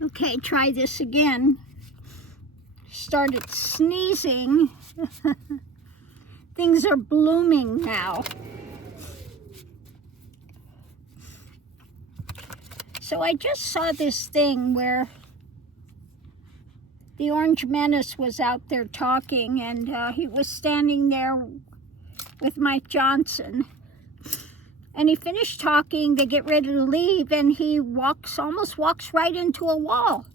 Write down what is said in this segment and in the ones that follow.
Okay, try this again. Started sneezing. Things are blooming now. So I just saw this thing where the Orange Menace was out there talking, and he was standing there with Mike Johnson. And he finished talking, they get ready to leave, and he almost walks right into a wall.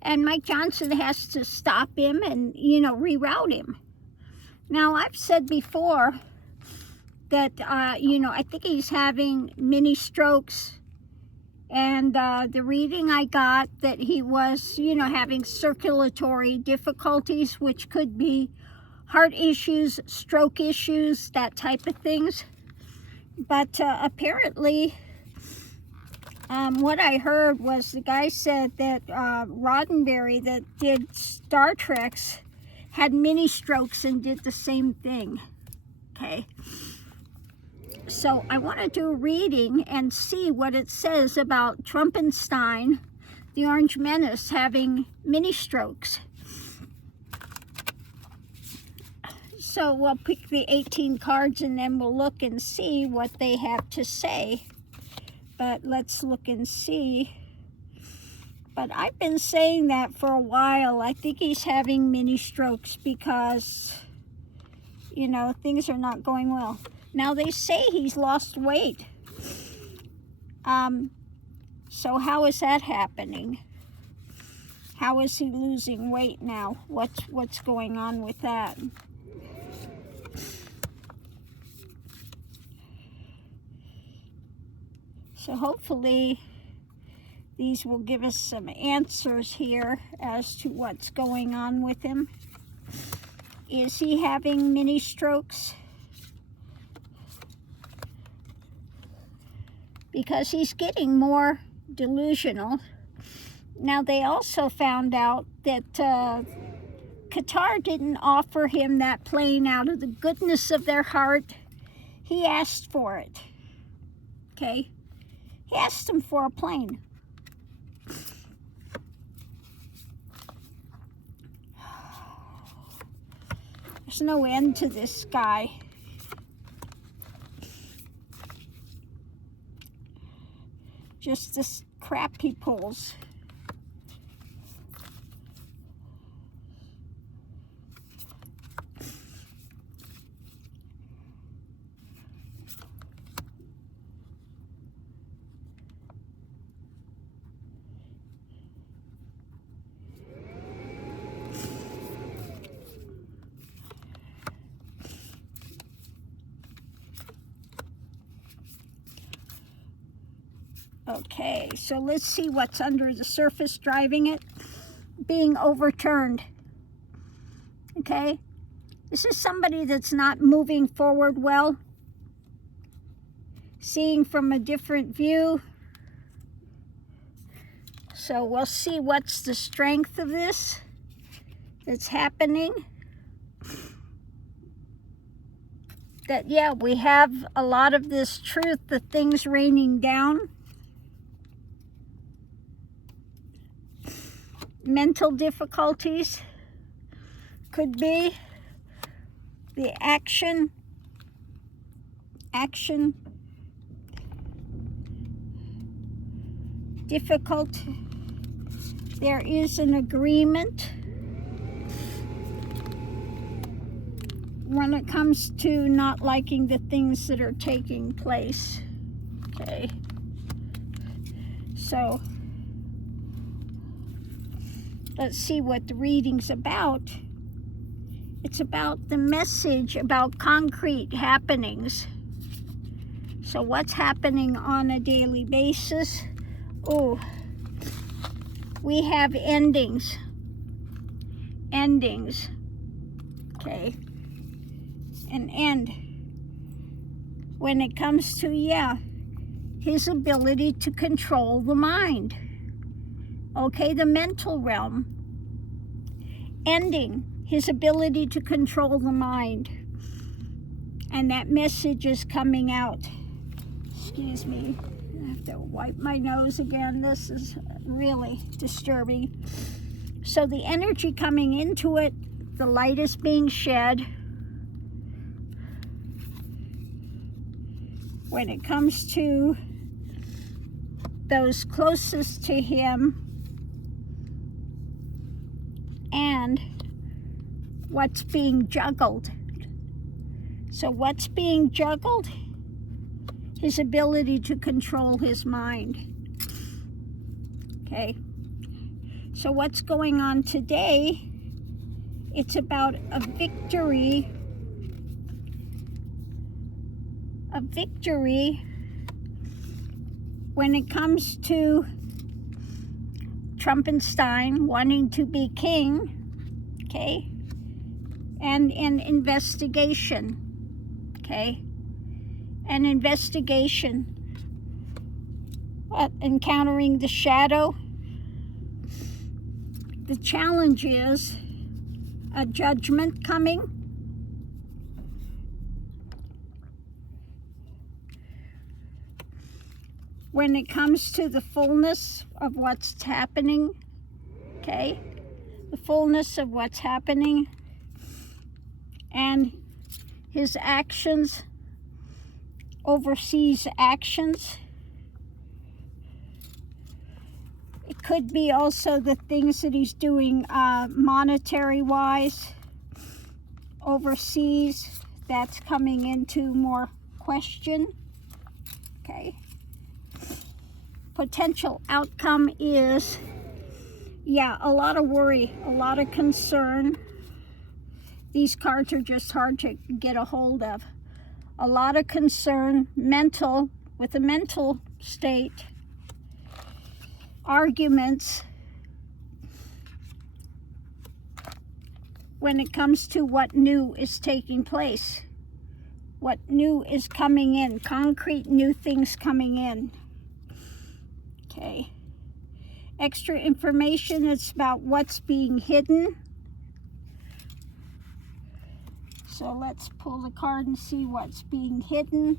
And Mike Johnson has to stop him and, reroute him. Now, I've said before that, I think he's having mini strokes. And the reading I got that he was, having circulatory difficulties, which could be heart issues, stroke issues, that type of things. But apparently, what I heard was the guy said that Roddenberry that did Star Treks had mini strokes and did the same thing. Okay. So I want to do a reading and see what it says about Trumpenstein, the Orange Menace, having mini strokes. So we'll pick the 18 cards and then we'll look and see what they have to say. But let's look and see. But I've been saying that for a while. I think he's having mini strokes because, things are not going well. Now, they say he's lost weight. So how is that happening? How is he losing weight now? What's going on with that? So hopefully these will give us some answers here as to what's going on with him. Is he having mini strokes? Because he's getting more delusional. Now, they also found out that Qatar didn't offer him that plane out of the goodness of their heart. He asked for it. Okay? He asked him for a plane. There's no end to this guy. Just this crap he pulls. Okay, so let's see what's under the surface driving it. Being overturned. Okay, this is somebody that's not moving forward well. Seeing from a different view. So we'll see what's the strength of this that's happening. That, yeah, we have a lot of this truth, the things raining down. Mental difficulties could be the action difficult. There is an agreement when it comes to not liking the things that are taking place. Okay, so let's see what the reading's about. It's about the message about concrete happenings. So what's happening on a daily basis? Oh, we have endings. Endings. Okay. An end. When it comes to, yeah, his ability to control the mind. Okay, the mental realm. Ending his ability to control the mind. And that message is coming out. Excuse me. I have to wipe my nose again. This is really disturbing. So the energy coming into it, the light is being shed. When it comes to those closest to him and what's being juggled. So what's being juggled? His ability to control his mind. Okay. So what's going on today? It's about a victory. A victory when it comes to Trumpenstein wanting to be king, okay, and an investigation, okay, an investigation at encountering the shadow. The challenge is a judgment coming. When it comes to the fullness of what's happening, okay, the fullness of what's happening and his actions, overseas actions. It could be also the things that he's doing monetary-wise overseas. That's coming into more question, okay. Potential outcome is, yeah, a lot of worry, a lot of concern. These cards are just hard to get a hold of. A lot of concern, mental, with a mental state, arguments when it comes to what new is taking place, what new is coming in, concrete new things coming in. Okay. Extra information, it's about what's being hidden. So let's pull the card and see what's being hidden.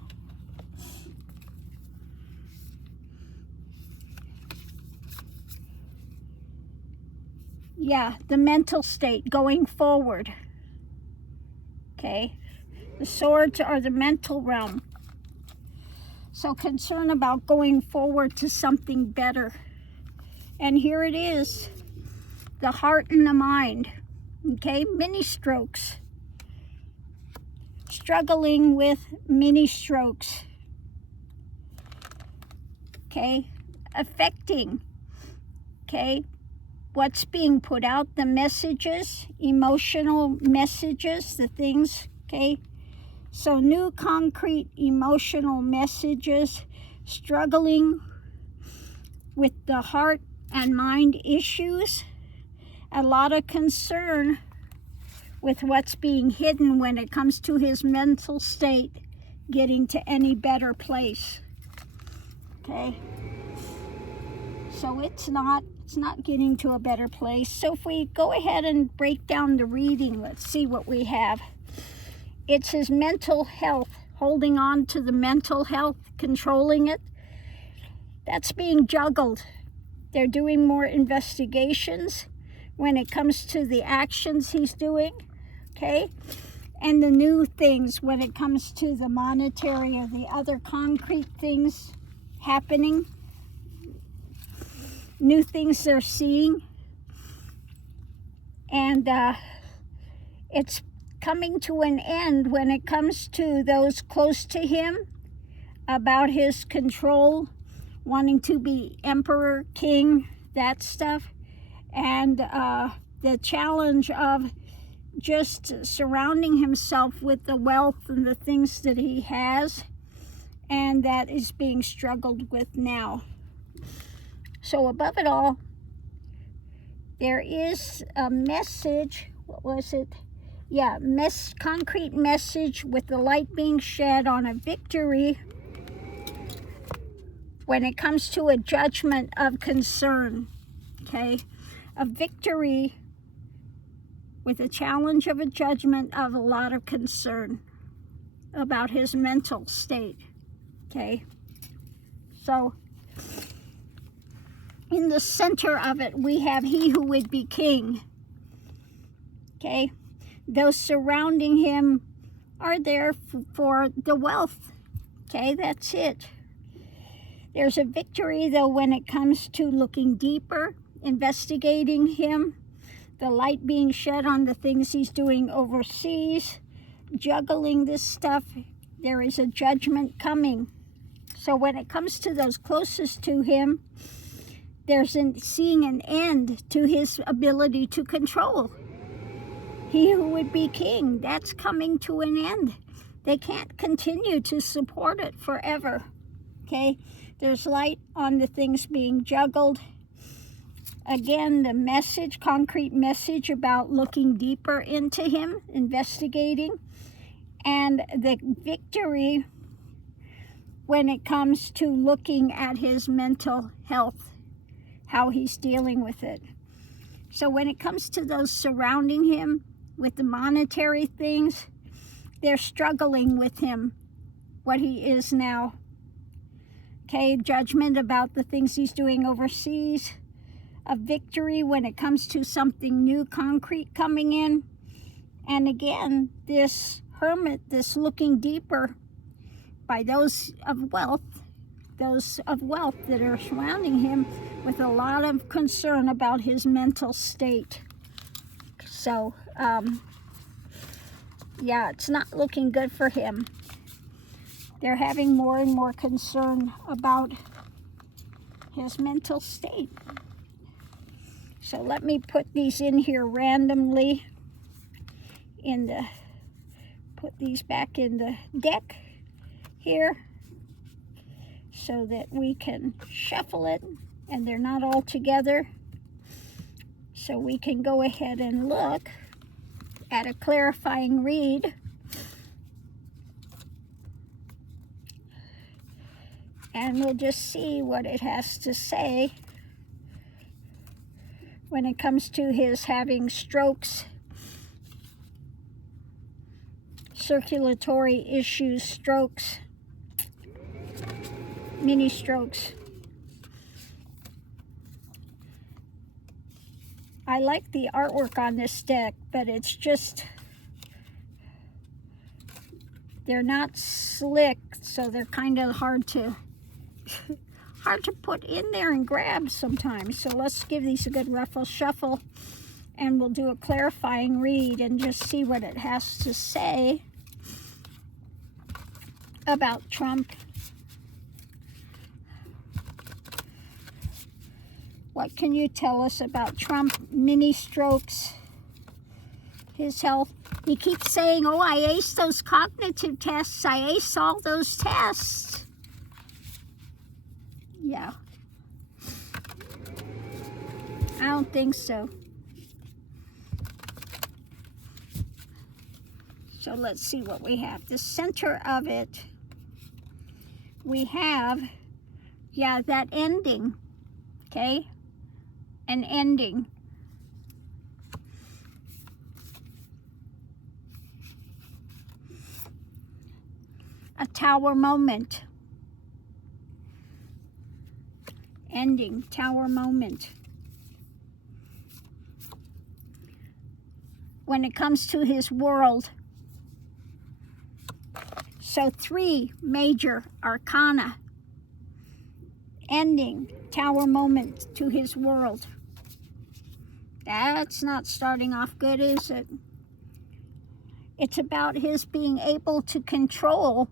Yeah, the mental state going forward. Okay. The swords are the mental realm. So concern about going forward to something better. And here it is, the heart and the mind, okay, mini strokes. Struggling with mini strokes, okay, affecting, okay, what's being put out, the messages, emotional messages, the things, okay. So new concrete emotional messages, struggling with the heart and mind issues, a lot of concern with what's being hidden when it comes to his mental state getting to any better place. Okay? So it's not getting to a better place. So if we go ahead and break down the reading, let's see what we have. It's his mental health, holding on to the mental health, controlling it. That's being juggled. They're doing more investigations when it comes to the actions he's doing, okay? And the new things when it comes to the monetary or the other concrete things happening. New things they're seeing. And it's coming to an end when it comes to those close to him about his control, wanting to be emperor, king, that stuff. And the challenge of just surrounding himself with the wealth and the things that he has, and that is being struggled with now. So above it all, there is a message. What was it? Yeah, concrete message with the light being shed on a victory when it comes to a judgment of concern, okay? A victory with a challenge of a judgment of a lot of concern about his mental state, okay? So in the center of it, we have he who would be king. Okay? Those surrounding him are there for the wealth. Okay, that's it. There's a victory, though, when it comes to looking deeper, investigating him, the light being shed on the things he's doing overseas, juggling this stuff. There is a judgment coming. So when it comes to those closest to him, there's seeing an end to his ability to control. He who would be king, that's coming to an end. They can't continue to support it forever. Okay? There's light on the things being juggled. Again, the message, concrete message about looking deeper into him, investigating, and the victory when it comes to looking at his mental health, how he's dealing with it. So when it comes to those surrounding him with the monetary things, they're struggling with him, what he is now. Okay, judgment about the things he's doing overseas, a victory when it comes to something new, concrete coming in. And again, this hermit, this looking deeper by those of wealth that are surrounding him with a lot of concern about his mental state. So, yeah, it's not looking good for him. They're having more and more concern about his mental state. So let me put these in here randomly put these back in the deck here so that we can shuffle it and they're not all together. So we can go ahead and look at a clarifying read. And we'll just see what it has to say when it comes to his having strokes, circulatory issues, strokes, mini strokes. I like the artwork on this deck, but it's just, they're not slick, so they're kind of hard to put in there and grab sometimes. So let's give these a good ruffle shuffle, and we'll do a clarifying read and just see what it has to say about Trump. What can you tell us about Trump? Mini strokes, his health. He keeps saying, oh, I aced those cognitive tests. I aced all those tests. Yeah. I don't think so. So let's see what we have. The center of it, we have, yeah, that ending, okay? An ending. A tower moment. Ending, tower moment. When it comes to his world. So 3 major arcana. Ending, tower moment to his world. That's not starting off good, is it? It's about his being able to controlling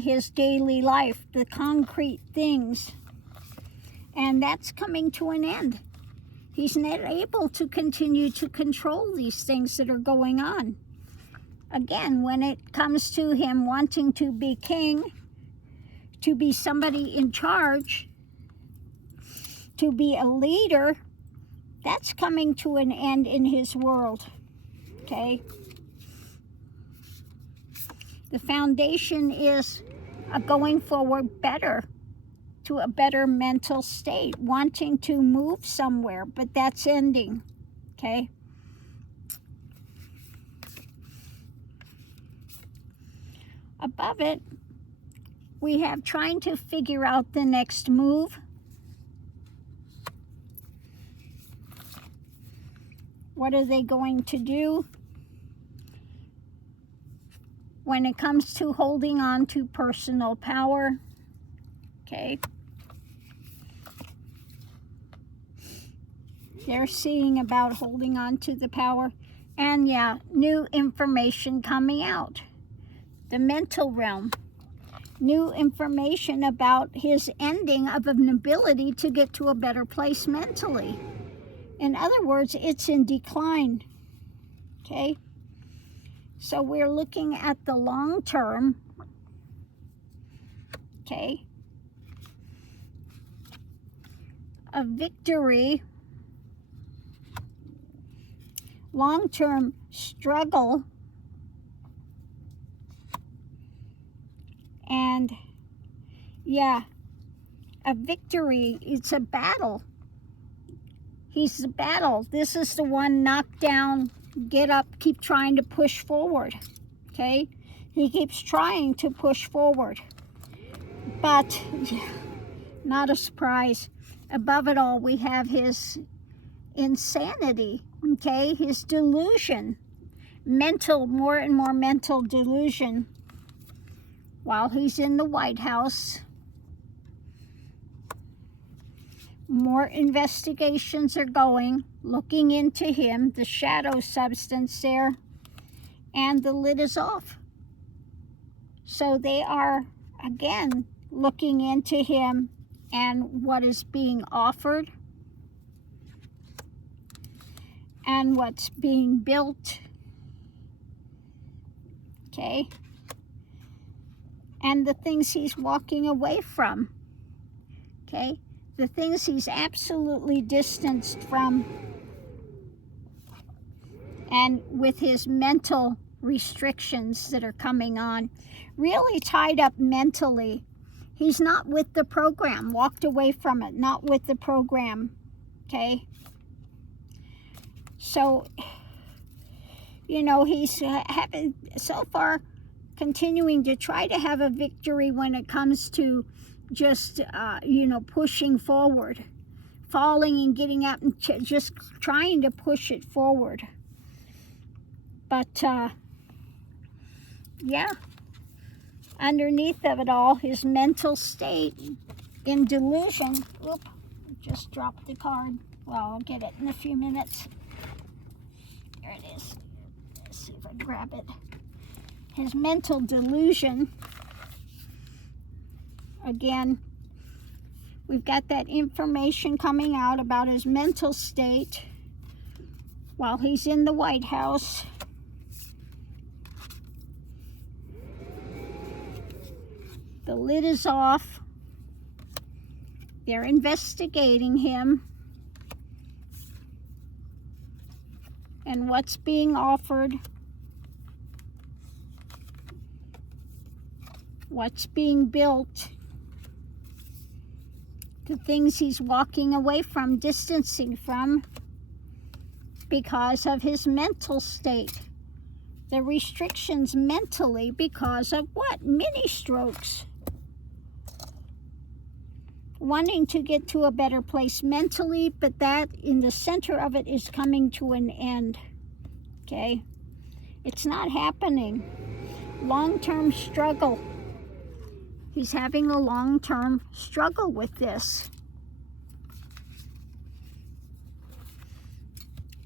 his daily life, the concrete things. And that's coming to an end. He's not able to continue to control these things that are going on. Again, when it comes to him wanting to be king, to be somebody in charge, to be a leader, that's coming to an end in his world, okay? The foundation is going forward better, to a better mental state, wanting to move somewhere, but that's ending, okay? Above it, We have trying to figure out the next move. What are they going to do when it comes to holding on to personal power? Okay. They're seeing about holding on to the power. And yeah, new information coming out. The mental realm. New information about his ending of an ability to get to a better place mentally. In other words, it's in decline. Okay? So we're looking at the long term. Okay? A victory. Long-term struggle. And yeah, a victory. It's a battle. He's the battle. This is the one knocked down, get up, keep trying to push forward. Okay? He keeps trying to push forward. But not a surprise. Above it all, we have his insanity. Okay? His delusion. Mental, more and more mental delusion. While he's in the White House, more investigations are going, looking into him, the shadow substance there, and the lid is off. So they are, again, looking into him and what is being offered and what's being built. Okay? And the things he's walking away from. Okay? The things he's absolutely distanced from. And with his mental restrictions that are coming on. Really tied up mentally. He's not with the program. Walked away from it. Not with the program. Okay? So, you know, he's having, so far, continuing to try to have a victory when it comes to just, you know, pushing forward. Falling and getting up and just trying to push it forward. But, yeah. Underneath of it all, his mental state in delusion. Oop, just dropped the card. Well, I'll get it in a few minutes. There it is. Let's see if I can grab it. His mental delusion, again, we've got that information coming out about his mental state while he's in the White House. The lid is off. They're investigating him and what's being offered. What's being built, the things he's walking away from, distancing from, because of his mental state. The restrictions mentally because of what? Mini strokes. Wanting to get to a better place mentally, but that in the center of it is coming to an end. Okay? It's not happening. Long-term struggle. He's having a long-term struggle with this.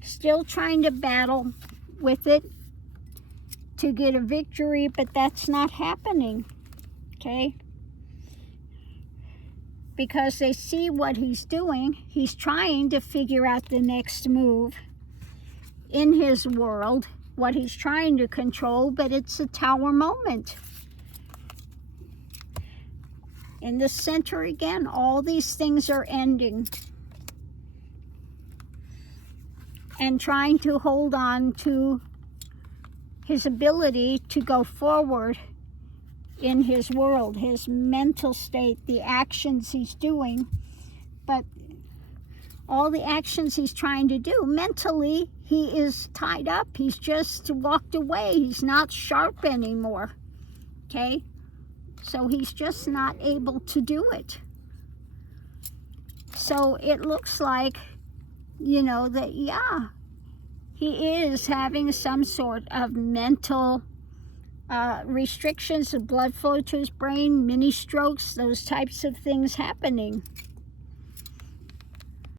Still trying to battle with it to get a victory, but that's not happening. Okay? Because they see what he's doing. He's trying to figure out the next move in his world, what he's trying to control, but it's a tower moment. In the center again, all these things are ending. And trying to hold on to his ability to go forward in his world, his mental state, the actions he's doing. But all the actions he's trying to do, mentally, he is tied up. He's just walked away. He's not sharp anymore. Okay? So he's just not able to do it. So it looks like, you know, that, yeah, he is having some sort of mental restrictions of blood flow to his brain, mini strokes, those types of things happening.